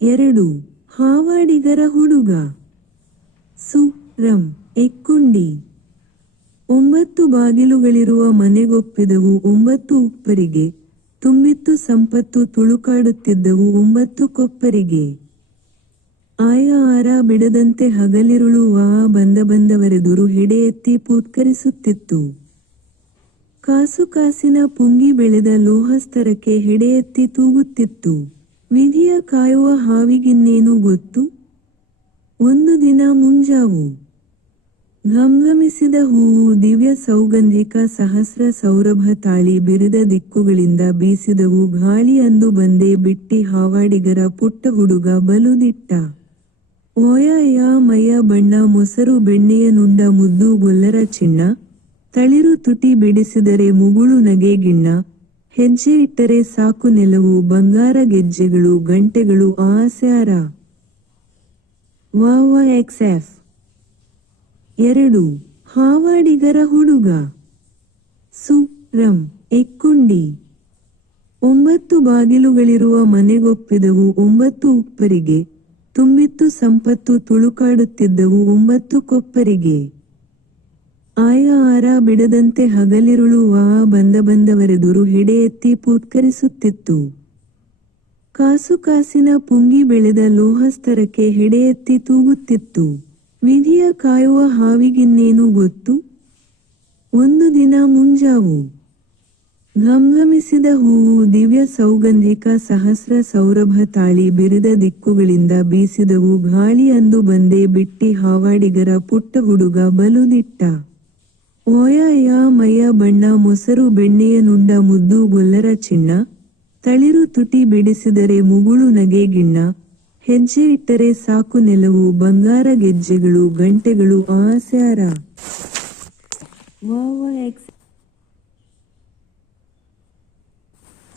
2. ಹಾವಾಡಿಗರ ಹುಡುಗ. ಸು. ರಂ. ಎಕ್ಕುಂಡಿ. 9 ಬಾಗಿಲುಗಳಿರುವ ಮನೆಗೊಪ್ಪಿದವು 9 ಉಪ್ಪರಿಗೆ, ತುಂಬಿತ್ತು ಸಂಪತ್ತು ತುಳುಕಾಡುತ್ತಿದ್ದವು 9 ಕೊಪ್ಪರಿಗೆ. ಆಯ ಆರ ಬಿಡದಂತೆ ಹಗಲಿರುಳು ಬಂದವರೆದುರು ಹೆಡೆ ಎತ್ತಿ ಪೂತ್ಕರಿಸುತ್ತಿತ್ತು. ಕಾಸು ಕಾಸಿನ ಪುಂಗಿ ಬೆಳೆದ ಲೋಹಸ್ತರಕ್ಕೆ ಹೆಡೆ ಎತ್ತಿ ತೂಗುತ್ತಿತ್ತು. ವಿಧಿಯ ಕಾಯುವ ಹಾವಿಗಿನ್ನೇನು ಗೊತ್ತು? ಒಂದು ದಿನ ಮುಂಜಾವು. ಘಮ್ಘಮಿಸಿದ ಹೂವು ದಿವ್ಯ ಸೌಗಂಧಿಕ ಸಹಸ್ರ ಸೌರಭ ತಾಳಿ ಬಿರಿದ ದಿಕ್ಕುಗಳಿಂದ ಬೀಸಿದವು ಗಾಳಿ ಅಂದು ಬಂದೇ ಬಿಟ್ಟಿ ಹಾವಾಡಿಗರ ಪುಟ್ಟ ಹುಡುಗ ಬಲುದಿಟ್ಟ. ಓಯ ಮಯ ಬಣ್ಣ ಮೊಸರು ಬೆಣ್ಣೆಯ ನುಂಡ ಮುದ್ದು ಗೊಲ್ಲರ ಚಿನ್ನ, ತಳಿರು ತುಟಿ ಬಿಡಿಸಿದರೆ ಮುಗುಳು ನಗೆ ಗಿಣ್ಣ, ಹೆಜ್ಜೆ ಇಟ್ಟರೆ ಸಾಕು ನೆಲವು ಬಂಗಾರ ಗೆಜ್ಜೆಗಳು ಗಂಟೆಗಳು ಆಸ್ಯಾರ. XF. 2. ಹಾವಾಡಿಗರ ಹುಡುಗ. ಸು. ರಂ. ಎಕ್ಕುಂಡಿ. 9 ಬಾಗಿಲುಗಳಿರುವ ಮನೆಗೊಪ್ಪಿದವು 9 ಉಪ್ಪರಿಗೆ, ತುಂಬಿತ್ತು ಸಂಪತ್ತು ತುಳುಕಾಡುತ್ತಿದ್ದವು 9 ಕೊಪ್ಪರಿಗೆ. ಆಯ ಆರ ಬಿಡದಂತೆ ಹಗಲಿರುಳು ಬಂದವರೆದುರು ಹೆಡೆ ಎತ್ತಿ ಪೂತ್ಕರಿಸುತ್ತಿತ್ತು. ಕಾಸು ಕಾಸಿನ ಪುಂಗಿ ಬೆಳೆದ ಲೋಹಸ್ತರಕ್ಕೆ ಹೆಡೆ ಎತ್ತಿ ತೂಗುತ್ತಿತ್ತು. ವಿಧಿಯ ಕಾಯುವ ಹಾವಿಗಿನ್ನೇನು ಗೊತ್ತು? ಒಂದು ದಿನ ಮುಂಜಾವು. ಘಮ್ಘಮಿಸಿದ ಹೂವು ದಿವ್ಯ ಸೌಗಂಧಿಕ ಸಹಸ್ರ ಸೌರಭ ತಾಳಿ ಬಿರಿದ ದಿಕ್ಕುಗಳಿಂದ ಬೀಸಿದವು ಗಾಳಿ ಅಂದು ಬಂದೇ ಬಿಟ್ಟಿ ಹಾವಾಡಿಗರ ಪುಟ್ಟ ಹುಡುಗ ಬಲುದಿಟ್ಟ. ಓಯ ಮಯ ಬಣ್ಣ ಮೊಸರು ಬೆಣ್ಣೆಯ ನುಂಡ ಮುದ್ದು ಗೊಲ್ಲರ ಚಿನ್ನ, ತಳಿರು ತುಟಿ ಬಿಡಿಸಿದರೆ ಮುಗುಳು ನಗೆ ಗಿಣ್ಣ, ಹೆಜ್ಜೆ ಇಟ್ಟರೆ ಸಾಕು ನೆಲವು ಬಂಗಾರ ಗೆಜ್ಜೆಗಳು ಗಂಟೆಗಳು ಆಸ್ಯಾರ.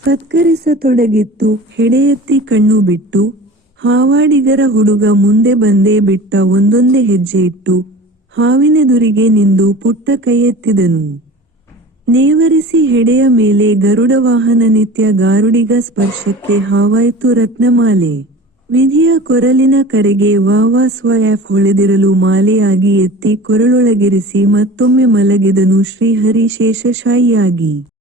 ಕತ್ಕರಿಸತೊಡಗಿತ್ತು ಹೆಡೆ ಎತ್ತಿ ಕಣ್ಣು ಬಿಟ್ಟು, ಹಾವಾಡಿಗರ ಹುಡುಗ ಮುಂದೆ ಬಂದೇ ಬಿಟ್ಟ ಒಂದೊಂದೇ ಹೆಜ್ಜೆ ಇಟ್ಟು, ಹಾವಿನೆದುರಿಗೆ ನಿಂದು ಪುಟ್ಟ ಕೈಯೆತ್ತಿದನು. ನೇವರಿಸಿ ಹೆಡೆಯ ಮೇಲೆ ಗರುಡವಾಹನ ನಿತ್ಯ ಗಾರುಡಿಗ ಸ್ಪರ್ಶಕ್ಕೆ ಹಾವಾಯ್ತು ರತ್ನಮಾಲೆ. ವಿಧಿಯ ಕೊರಲಿನ ಕರೆಗೆ SWF ಹೊಳೆದಿರಲು ಮಾಲೆಯಾಗಿ ಎತ್ತಿ ಕೊರಳೊಳಗಿರಿಸಿ ಮತ್ತೊಮ್ಮೆ ಮಲಗಿದನು ಶ್ರೀಹರಿ ಶೇಷಶಾಯಿಯಾಗಿ.